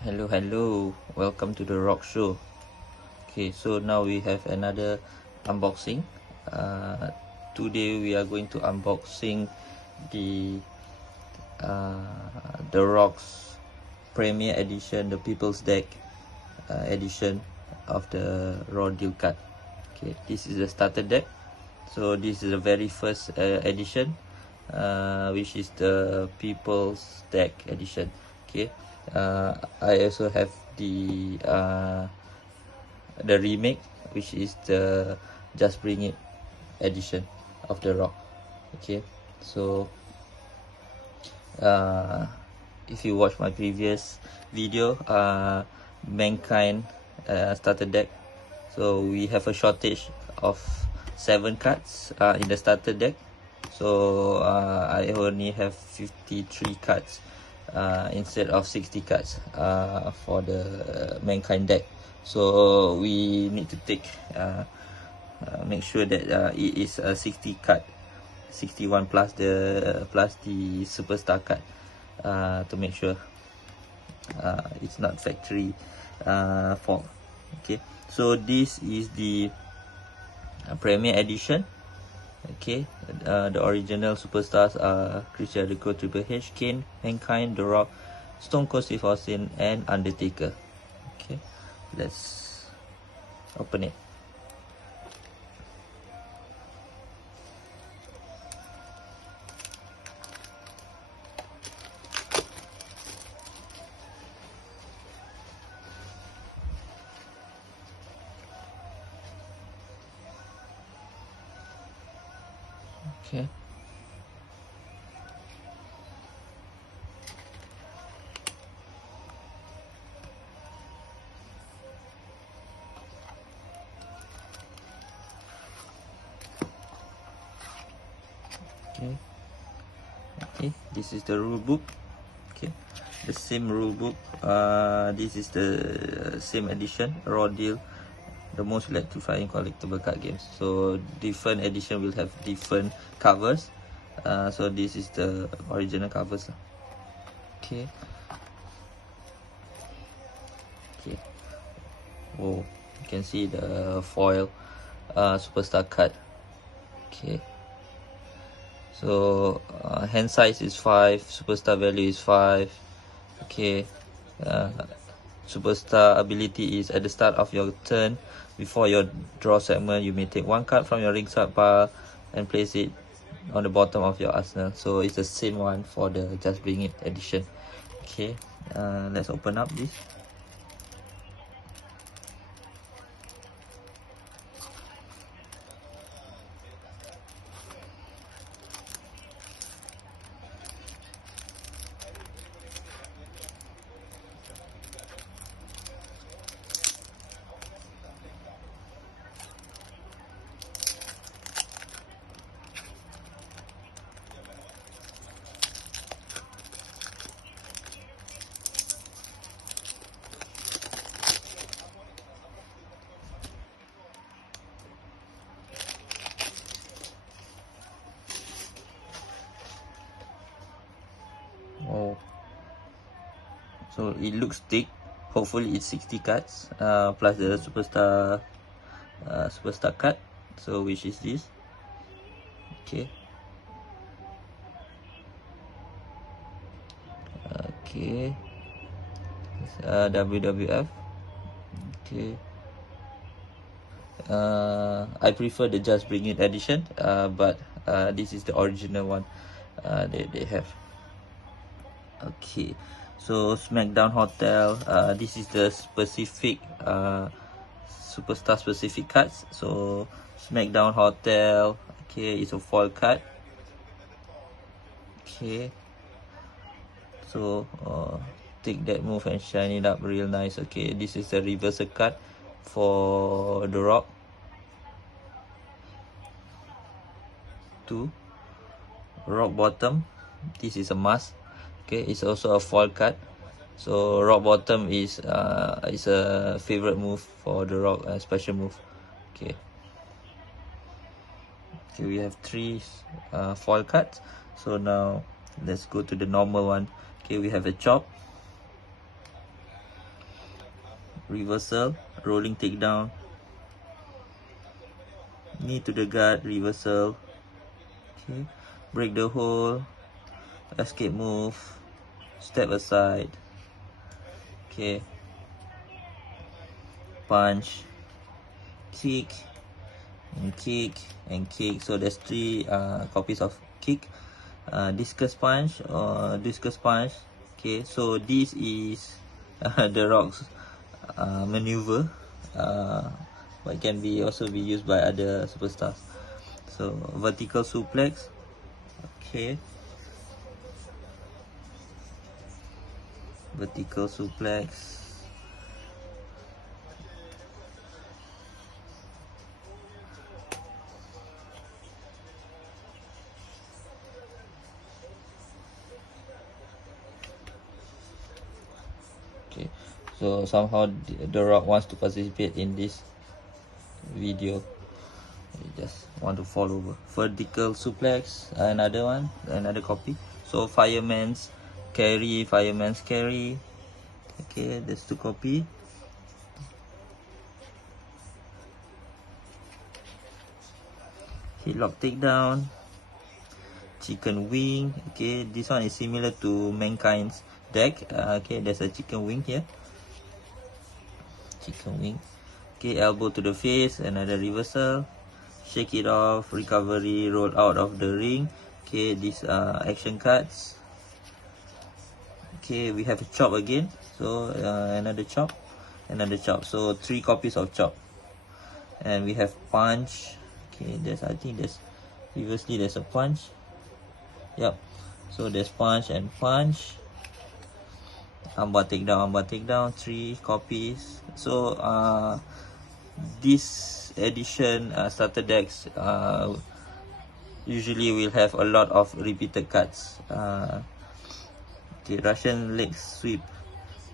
Hello, welcome to the Rock Show. Okay, so now we have another unboxing. Today we are going to unboxing the Rock's Premier Edition, the People's Deck edition of the Raw Deal card. Okay, this is the starter deck. So this is the very first edition, which is the People's Deck edition. Okay, I also have the remake, which is the Just Bring It edition of the Rock. Okay, so if you watch my previous video, Mankind starter deck, so we have a shortage of 7 cards in the starter deck. So I only have 53 cards instead of 60 cards for the Mankind deck. So we need to take make sure that it is a 60 card, 61 plus the superstar card, to make sure it's not factory fault. Okay, so this is the Premier Edition. Okay, the original superstars are Chris Jericho, Triple H, Kane, Mankind, The Rock, Stone Cold Steve Austin, and Undertaker. Okay, let's open it. Okay. Okay, this is the rule book. Okay, the same rule book. This is the same edition, Raw Deal, the most electrifying collectible card games. So different edition will have different covers. So this is the original covers. Okay. Oh, you can see the foil superstar card. Okay, so hand size is 5, superstar value is 5. Okay, superstar ability is at the start of your turn, before your draw segment, you may take 1 card from your ringside pile and place it on the bottom of your arsenal. So it's the same one for the Just Bring It edition. Okay, let's open up this. Oh, so it looks thick. Hopefully it's 60 cards plus the superstar card, so which is this. Okay, WWF. Okay, I prefer the Just Bring It edition, but this is the original one they have. Okay, so SmackDown Hotel, this is the specific superstar specific cards. So SmackDown Hotel, okay, it's a foil card. Okay, so take that move and shine it up real nice. Okay, this is the reversal card for The Rock. 2 Rock Bottom, this is a must. Okay, it's also a foil card. So Rock Bottom is a favorite move for The Rock, special move. Okay, we have 3 foil cards. So now let's go to the normal one. Okay, we have a chop. reversal, rolling takedown, knee to the guard, reversal, okay, break the hold, escape move, step aside, okay, punch, kick, and kick, and kick. So there's 3 copies of kick, discus punch or discus punch. Okay, so this is the Rock's maneuver, but it can be also be used by other superstars. So vertical suplex, okay, vertical suplex, okay. So somehow the Rock wants to participate in this video. You just want to follow over. Vertical suplex, another one, another copy. So fireman's carry, fireman's carry. Okay, there's 2 copy. Headlock takedown, chicken wing. Okay, this one is similar to Mankind's deck. Okay, there's a chicken wing here. Chicken wing. Okay, elbow to the face, another reversal. Shake it off, recovery, roll out of the ring. Okay, these are action cards. Okay, we have a chop again. So another chop, another chop. So 3 copies of chop. And we have punch. Okay, I think previously there's a punch. Yep. So there's punch and punch. Armbar takedown, 3 copies. So this edition starter decks usually will have a lot of repeated cards. Okay, Russian leg sweep.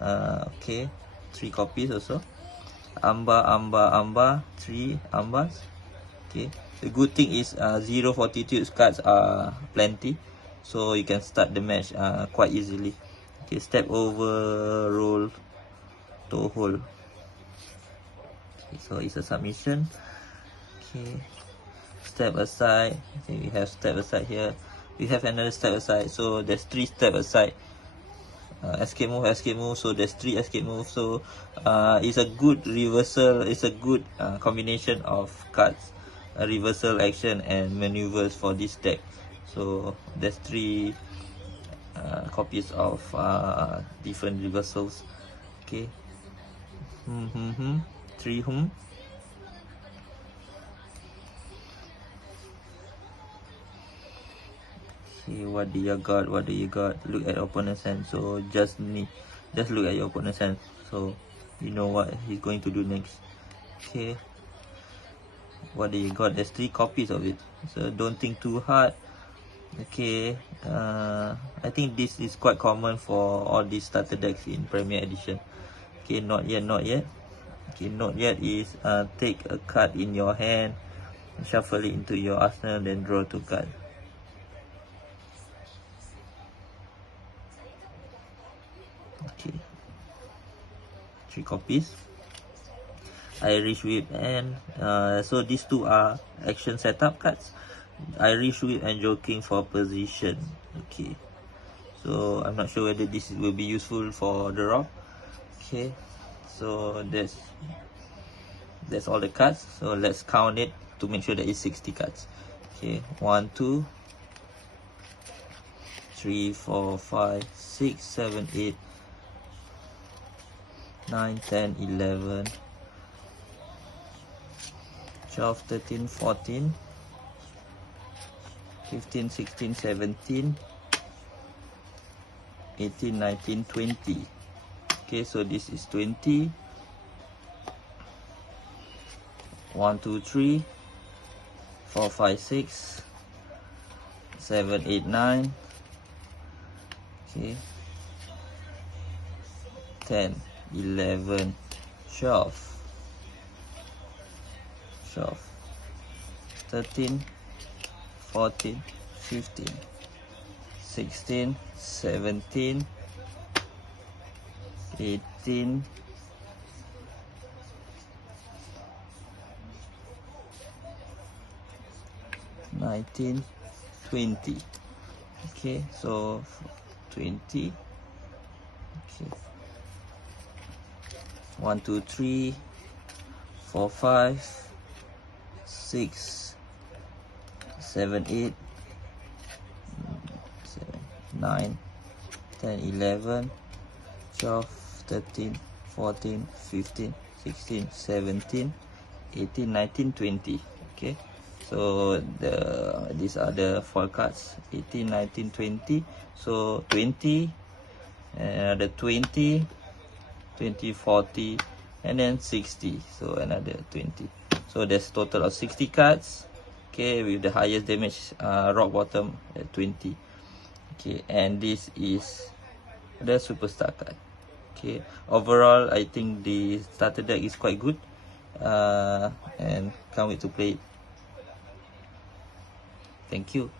Okay, 3 copies also. Armbar, 3 armbars. Okay, the good thing is 0 fortitude cards are plenty, so you can start the match quite easily. Okay, step over, roll, toe hold. Okay, so it's a submission. Okay, step aside. Okay, we have step aside here. We have another step aside, so there's 3 step aside. Escape move, so there's 3 escape moves. So it's a good reversal, it's a good combination of cards, reversal action and maneuvers for this deck. So there's 3 copies of different reversals. Okay, 3 Okay, what do you got? Look at opponent's hand. So just look at your opponent's hand, so you know what he's going to do next. Okay, what do you got? There's 3 copies of it, so don't think too hard. Okay, I think this is quite common for all these starter decks in Premier Edition. Okay, not yet. Okay, not yet is take a card in your hand, shuffle it into your arsenal, then draw 2 cards. Okay, 3 copies. Irish whip, and so these 2 are action setup cards. Irish whip and joking for position. Okay, so I'm not sure whether this will be useful for the Rock. Okay, so that's all the cards. So let's count it to make sure that it's 60 cards. Okay, 1 2 3 4 5 6 7 8 9 10 11 12 13 14 15 16 17 18 19 20. Okay, so this is 20. 1 2 3 4 5 6 7 8 9. Okay, 10 11 12 13 14 15 16 17 18 19, 20. Okay, so 20. Okay, 1, 2, 3, 4, 5, 6, 7, 8, 9, 10, 11, 12, 13, 14, 15, 16, 17, 18, 19, 20. Okay, so these are the 4 cards: 18, 19, 20. So 20, another 20, 20, 40, and then 60. So another 20. So there's total of 60 cards. Okay, with the highest damage, rock bottom at 20. Okay, and this is the superstar card. Okay, overall I think the starter deck is quite good, and can't wait to play it. Thank you.